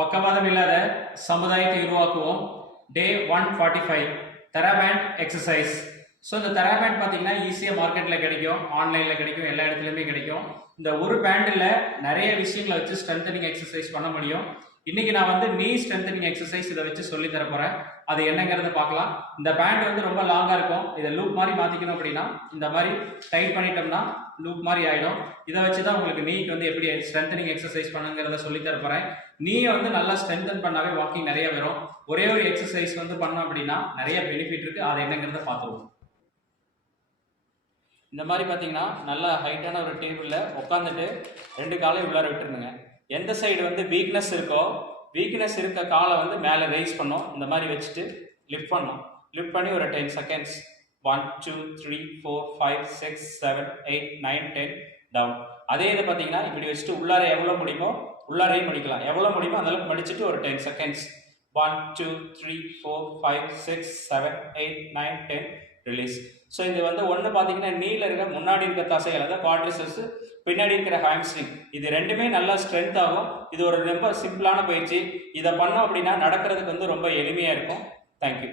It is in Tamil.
பக்கவாதம் இல்லாத சமுதாயத்தை உருவாக்குவோம். டே 145 தெராபேண்ட் எக்ஸசைஸ். ஸோ இந்த தெராபேண்ட் பார்த்தீங்கன்னா ஈஸியாக மார்க்கெட்டில் கிடைக்கும், ஆன்லைனில் கிடைக்கும், எல்லா இடத்துலையுமே கிடைக்கும். இந்த ஒரு பேண்டில் நிறைய விஷயங்களை வச்சு ஸ்ட்ரென்தனிங் எக்ஸசைஸ் பண்ண முடியும். இன்னைக்கு நான் வந்து நீ ஸ்ட்ரென்தனிங் எக்ஸசைஸ் இதை வச்சு சொல்லி தர போறேன். அது என்னங்கிறத பார்க்கலாம். இந்த பேண்ட் வந்து ரொம்ப லாங்கா இருக்கும். இதை லூப் மாதிரி மாத்திக்கணும் அப்படின்னா இந்த மாதிரி டைட் பண்ணிட்டோம்னா லூப் மாதிரி ஆயிடும். இதை வச்சுதான் உங்களுக்கு நீக்கு வந்து எப்படி ஸ்ட்ரென்தனிங் எக்ஸசைஸ் பண்ணுங்கிறத சொல்லி தர போறேன். நீயை வந்து நல்லா ஸ்ட்ரென்தன் பண்ணாவே வாக்கிங் நிறைய வரும். ஒரே ஒரு எக்ஸசைஸ் வந்து பண்ணோம் அப்படின்னா நிறைய பெனிஃபிட் இருக்கு. அது என்னங்கிறத பார்த்துருவோம். இந்த மாதிரி பார்த்தீங்கன்னா நல்லா ஹைட்டான ஒரு டேபிளில் உட்காந்துட்டு 2 காலையும் உள்ளார விட்டுருங்க. எந்த சைடு வந்து வீக்னஸ் இருக்கோ வீக்னஸ் இருக்க காலை வந்து மேலே ரைஸ் பண்ணோம். இந்த மாதிரி வச்சுட்டு லிஃப்ட் பண்ணோம். லிஃப்ட் பண்ணி ஒரு 10 செகண்ட்ஸ் 1 2 3 4 5 6 7 8 9 10 டவுன். அதே இதை பார்த்தீங்கன்னா இப்படி வச்சுட்டு உள்ளார எவ்வளோ முடியுமோ உள்ளாரையும் மடிக்கலாம். எவ்வளோ முடியுமோ அதெல்லாம் மடிச்சுட்டு ஒரு 10 செகண்ட்ஸ் 1 2 3 4 5 6 7 8 9 10 ரிலீஸ். ஸோ இது வந்து ஒன்று பார்த்தீங்கன்னா நீல இருக்க முன்னாடி இருக்க தசைகள் அதாவது குவாட்ரிசஸ், பின்னாடி இருக்கிற ஹாம்ஸ்ட்ரிங், இது ரெண்டுமே நல்லா ஸ்ட்ரென்த் ஆகும். இது ஒரு ரொம்ப சிம்பிளான பயிற்சி. இதை பண்ணோம் அப்படின்னா நடக்கிறதுக்கு வந்து ரொம்ப எளிமையாக இருக்கும். தேங்க்யூ.